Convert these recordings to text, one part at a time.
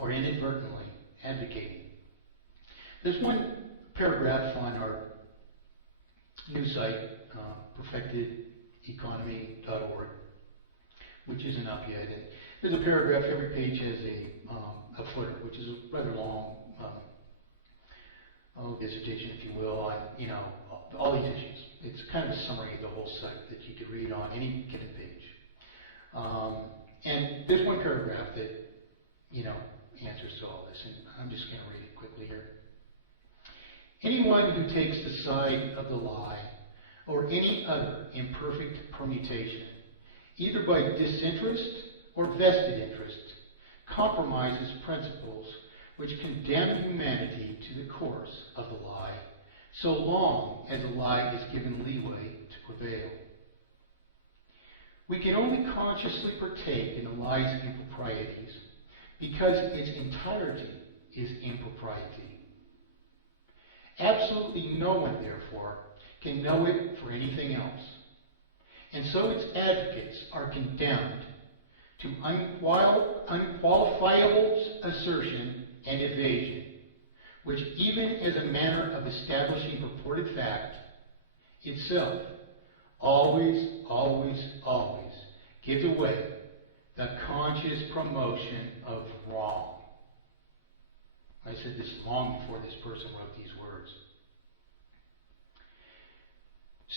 or inadvertently advocating. There's one paragraph on our new site, perfectedeconomy.org, which isn't up yet. And there's a paragraph, every page has a footer, which is a rather long dissertation, if you will, on all these issues. It's kind of a summary of the whole site that you could read on any given page. And there's one paragraph that answers to all this, and I'm just going to read it quickly here. Anyone who takes the side of the lie or any other imperfect permutation, either by disinterest or vested interest, compromises principles which condemn humanity to the course of the lie, so long as the lie is given leeway to prevail. We can only consciously partake in the lie's improprieties because its entirety is impropriety. Absolutely no one, therefore, can know it for anything else. And so its advocates are condemned to unqualifiable assertion and evasion, which even as a manner of establishing purported fact, itself always gives away the conscious promotion of wrong. I said this long before this person wrote these words.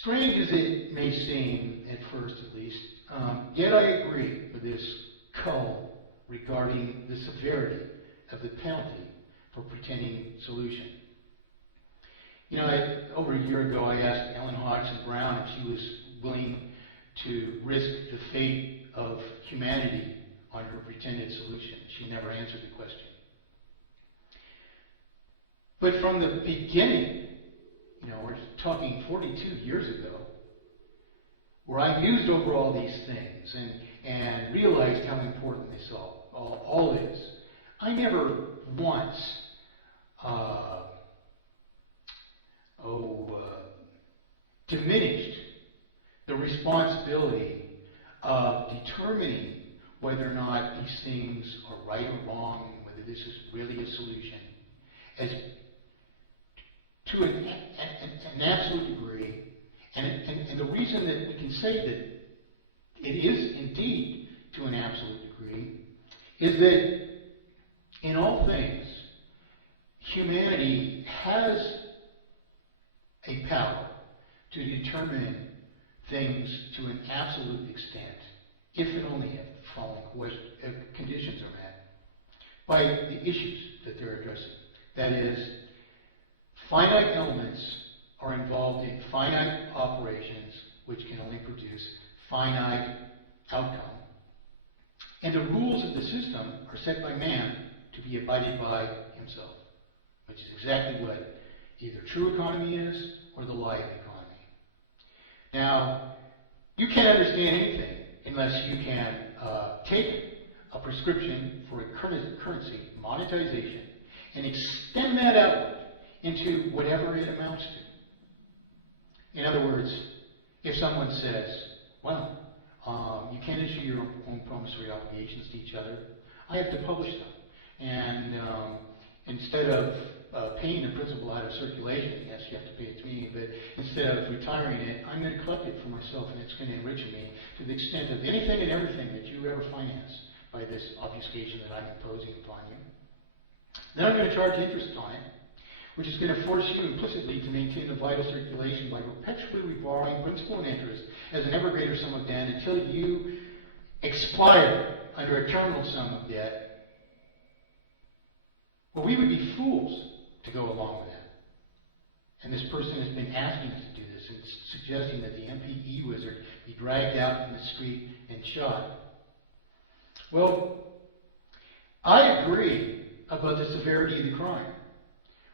Strange as it may seem, at first at least, yet I agree with this cull regarding the severity of the penalty for pretending solution. Over a year ago, I asked Ellen Hodgson Brown if she was willing to risk the fate of humanity on her pretended solution. She never answered the question. But from the beginning, we're talking 42 years ago, where I mused over all these things and realized how important this all is, I never once diminished the responsibility of determining whether or not these things are right or wrong, and whether this is really a solution, as to an absolute degree. And the reason that we can say that it is indeed to an absolute degree is that in all things, humanity has a power to determine things to an absolute extent, if and only if the following conditions are met, by the issues that they're addressing. That is, finite elements are involved in finite operations which can only produce finite outcome. And the rules of the system are set by man to be abided by himself, which is exactly what either true economy is or the lie of economy. Now, you can't understand anything unless you can take a prescription for a currency, monetization, and extend that outward into whatever it amounts to. In other words, if someone says, well, you can't issue your own promissory obligations to each other, I have to publish them. And instead of paying the principal out of circulation, yes, you have to pay it to me, but instead of retiring it, I'm going to collect it for myself, and it's going to enrich me to the extent of anything and everything that you ever finance by this obfuscation that I'm imposing upon you. Then I'm going to charge interest on it, which is going to force you implicitly to maintain the vital circulation by perpetually reborrowing principal and interest as an ever greater sum of debt until you expire under a terminal sum of debt. Well, we would be fools to go along with that. And this person has been asking us to do this and suggesting that the MPE wizard be dragged out in the street and shot. Well, I agree about the severity of the crime.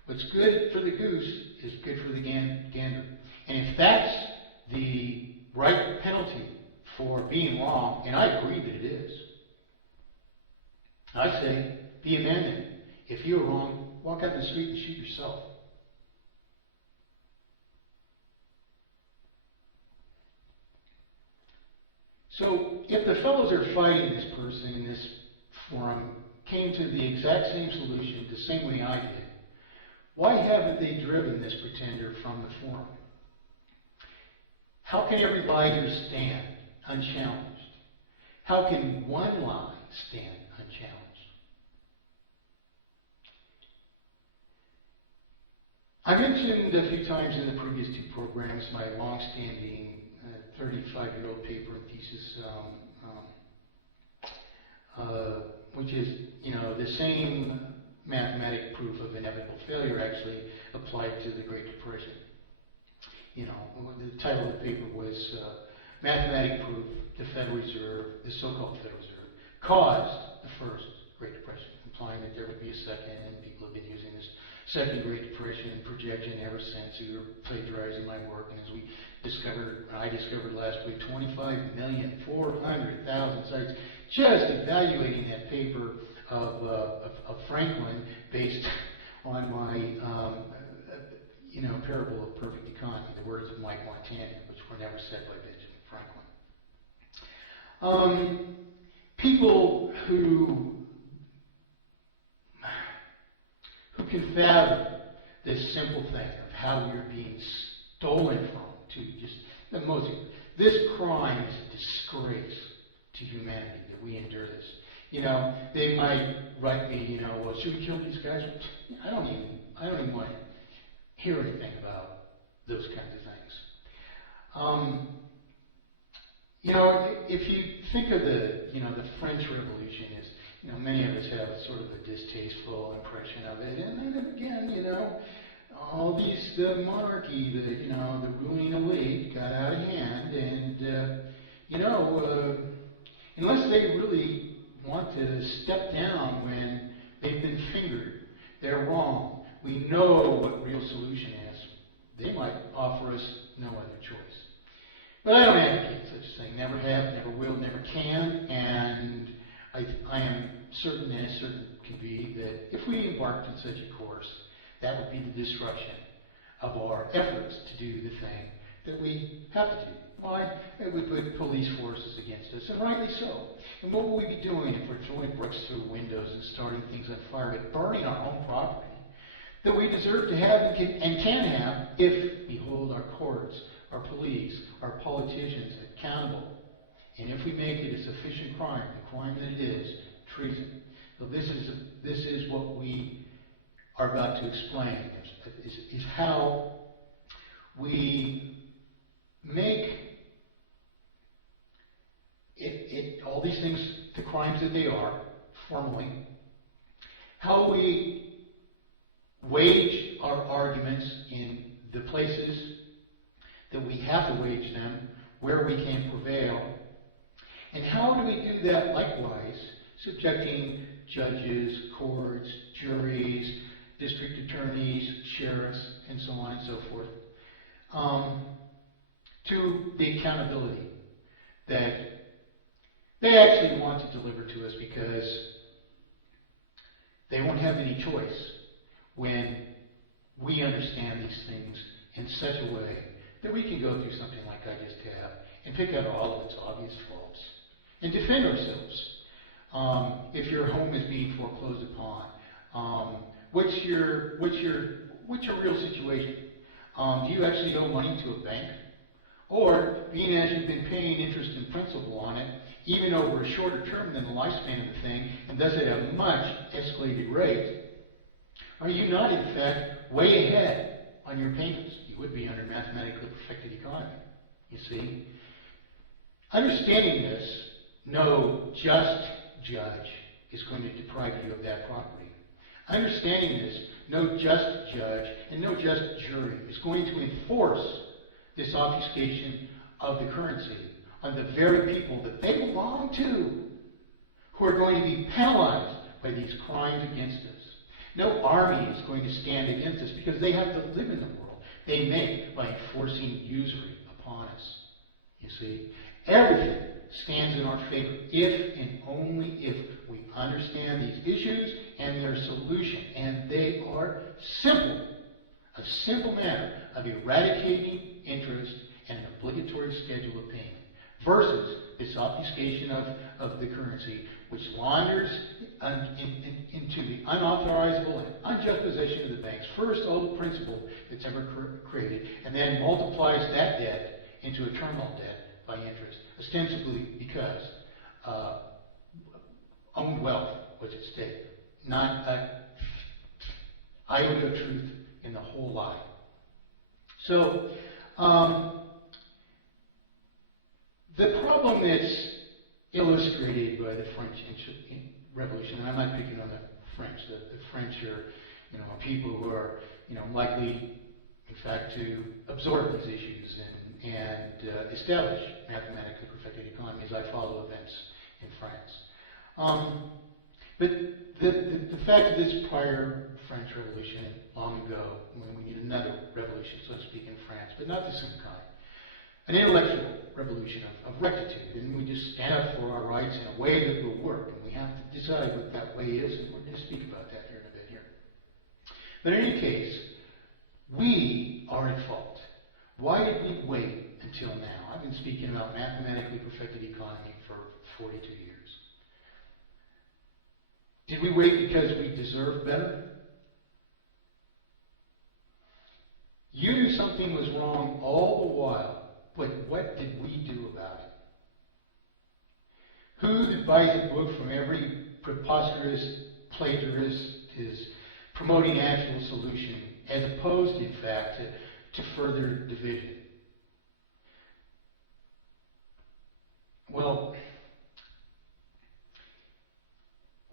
What's good for the goose is good for the gander. And if that's the right penalty for being wrong, and I agree that it is, I say, be a man then. If you're wrong, walk out in the street and shoot yourself. So, if the fellows are fighting this person in this forum came to the exact same solution the same way I did, why haven't they driven this pretender from the forum? How can every lie here stand unchallenged? How can one lie stand unchallenged? I mentioned a few times in the previous two programs my long-standing 35-year-old paper and thesis, which is, the same mathematic proof of inevitable failure actually applied to the Great Depression. The title of the paper was Mathematic Proof the Federal Reserve, the so-called Federal Reserve, caused the first Great Depression, implying that there would be a second, and people have been using this second Great Depression projection ever since. We were plagiarizing my work, and as I discovered last week, 25,400,000 sites just evaluating that paper of Franklin based on my parable of perfect economy, the words of Montagne, which were never said by Benjamin Franklin. People who can fathom this simple thing of how we're being stolen from to just the most. This crime is a disgrace to humanity that we endure this. They might write me, well, should we kill these guys? I don't even want to hear anything about those kinds of things. If you think of the French Revolution as, many of us have sort of a distasteful impression of it, and then again, all the monarchy, the ruling elite got out of hand, and unless they really want to step down when they've been fingered, they're wrong. We know what real solution is. They might offer us no other choice. But I don't advocate such a thing. Never have, never will, never can. And I am certain, as certain can be, that if we embarked on such a course, that would be the destruction of our efforts to do the thing that we have to do. Why? It would put police forces against us, and rightly so. And what would we be doing if we're throwing bricks through windows and starting things on fire, but burning our own property that we deserve to have and can have if we hold our courts, our police, our politicians accountable, and if we make it a sufficient crime, the crime that it is, treason. So this is what we are about to explain, is how we make it all these things, the crimes that they are, formally, how we wage our arguments in the places that we have to wage them, where we can prevail, and how do we do that likewise, subjecting judges, courts, juries, district attorneys, sheriffs, and so on and so forth, to the accountability that they actually want to deliver to us, because they won't have any choice when we understand these things in such a way that we can go through something like I just have and pick out all of its obvious faults and defend ourselves. If your home is being foreclosed upon, what's your real situation? Do you actually owe money to a bank? Or, being as you've been paying interest and principal on it, even over a shorter term than the lifespan of the thing, and thus at a much escalated rate, are you not, in fact, way ahead on your payments? You would be under mathematically perfected economy, you see. Understanding this, no just judge is going to deprive you of that property. Understanding this, no just judge and no just jury is going to enforce this obfuscation of the currency on the very people that they belong to, who are going to be penalized by these crimes against us. No army is going to stand against us, because they have to live in the world they make by enforcing usury upon us. You see, everything stands in our favor if and only if we understand these issues and their solution. And they are simple. A simple matter of eradicating interest and an obligatory schedule of payment versus this obfuscation of the currency, which launders in unauthorizable and unjust possession of the bank's first old principal that's ever created, and then multiplies that debt into a terminal debt by interest, ostensibly because owned wealth was at stake. Not an iota of truth in the whole lie. So, the problem that's illustrated by the French Revolution, and I'm not picking on the French. The French are, people who are, likely, in fact, to absorb these issues and establish mathematically perfected economy as I follow events in France. But the fact of this prior French Revolution long ago, when we need another revolution, so to speak, in France, but not the same kind. An intellectual revolution of rectitude, and we just stand up for our rights in a way that will work, and we have to decide what that way is, and we're going to speak about that here in a bit here. But in any case, we are at fault. Why did we wait until now? I've been speaking about mathematically perfected economy for 42 years. Did we wait because we deserve better? You knew something was wrong all the while, but what did we do about it? Who that buys a book from every preposterous plagiarist is promoting actual solution, as opposed, in fact, to further division? Well,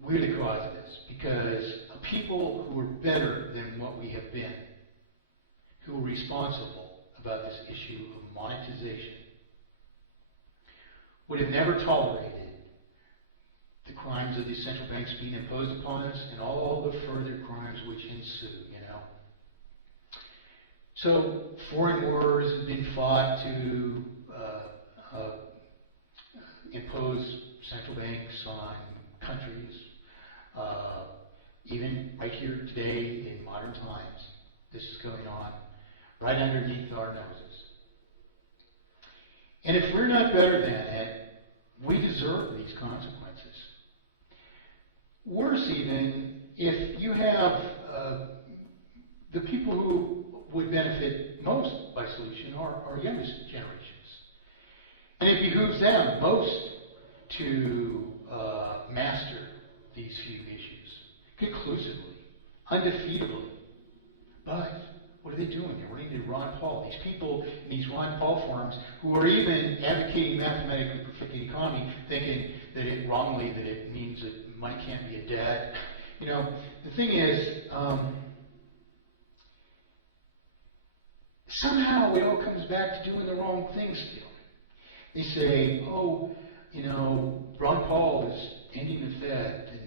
we're the cause of this, because people who are better than what we have been, who are responsible about this issue of monetization, would have never tolerated the crimes of the central banks being imposed upon us and all the further crimes which ensue, So foreign wars have been fought to impose central banks on countries. Even right here today in modern times, this is going on right underneath our noses. And if we're not better than it, we deserve these consequences. Worse even, if you have the people who would benefit most by solution are our youngest generations. And it behooves them most to master these few issues conclusively, undefeatably. But what are they doing? They're running to Ron Paul. These people in these Ron Paul forums who are even advocating mathematically perfected economy, thinking that it wrongly, that it means that money can't be a debt. The thing is, somehow it all comes back to doing the wrong thing still. They say, Ron Paul is ending the Fed, and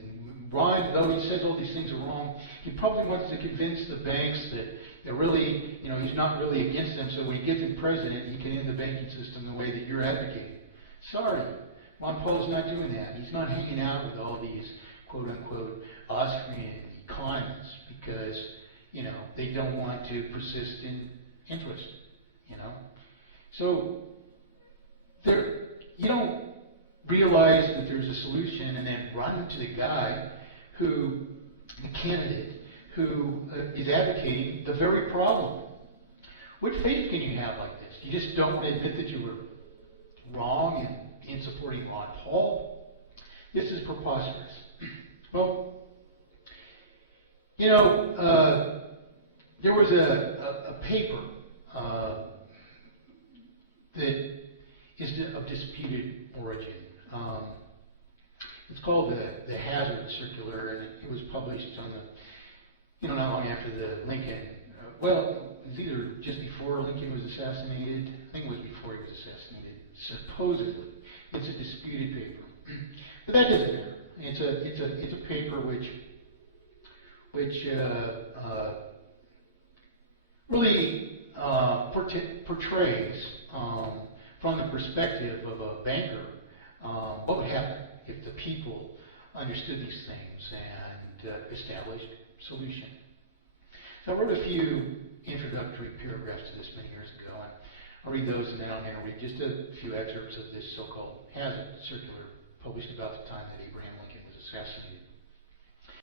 Ron, though he says all these things are wrong, he probably wants to convince the banks that they're really, he's not really against them, so when he gets in president, he can end the banking system the way that you're advocating. Sorry, Ron Paul's not doing that. He's not hanging out with all these quote-unquote Austrian economists because, they don't want to persist in interest, So you don't realize that there's a solution and then run to the guy the candidate who is advocating the very problem. What faith can you have like this? You just don't want to admit that you were wrong in supporting Ron Paul? This is preposterous. Well, there was a paper that is of disputed origin. It's called the Hazard Circular, and it was published on not long after the Lincoln. It was either just before Lincoln was assassinated. I think it was before he was assassinated. Supposedly, it's a disputed paper, but that doesn't matter. It's a paper which really portrays from the perspective of a banker what would happen if the people understood these things and established solution. So I wrote a few introductory paragraphs to this many years ago, and I'll read those, and then I'm going to read just a few excerpts of this so-called Hazard Circular published about the time that Abraham Lincoln was assassinated.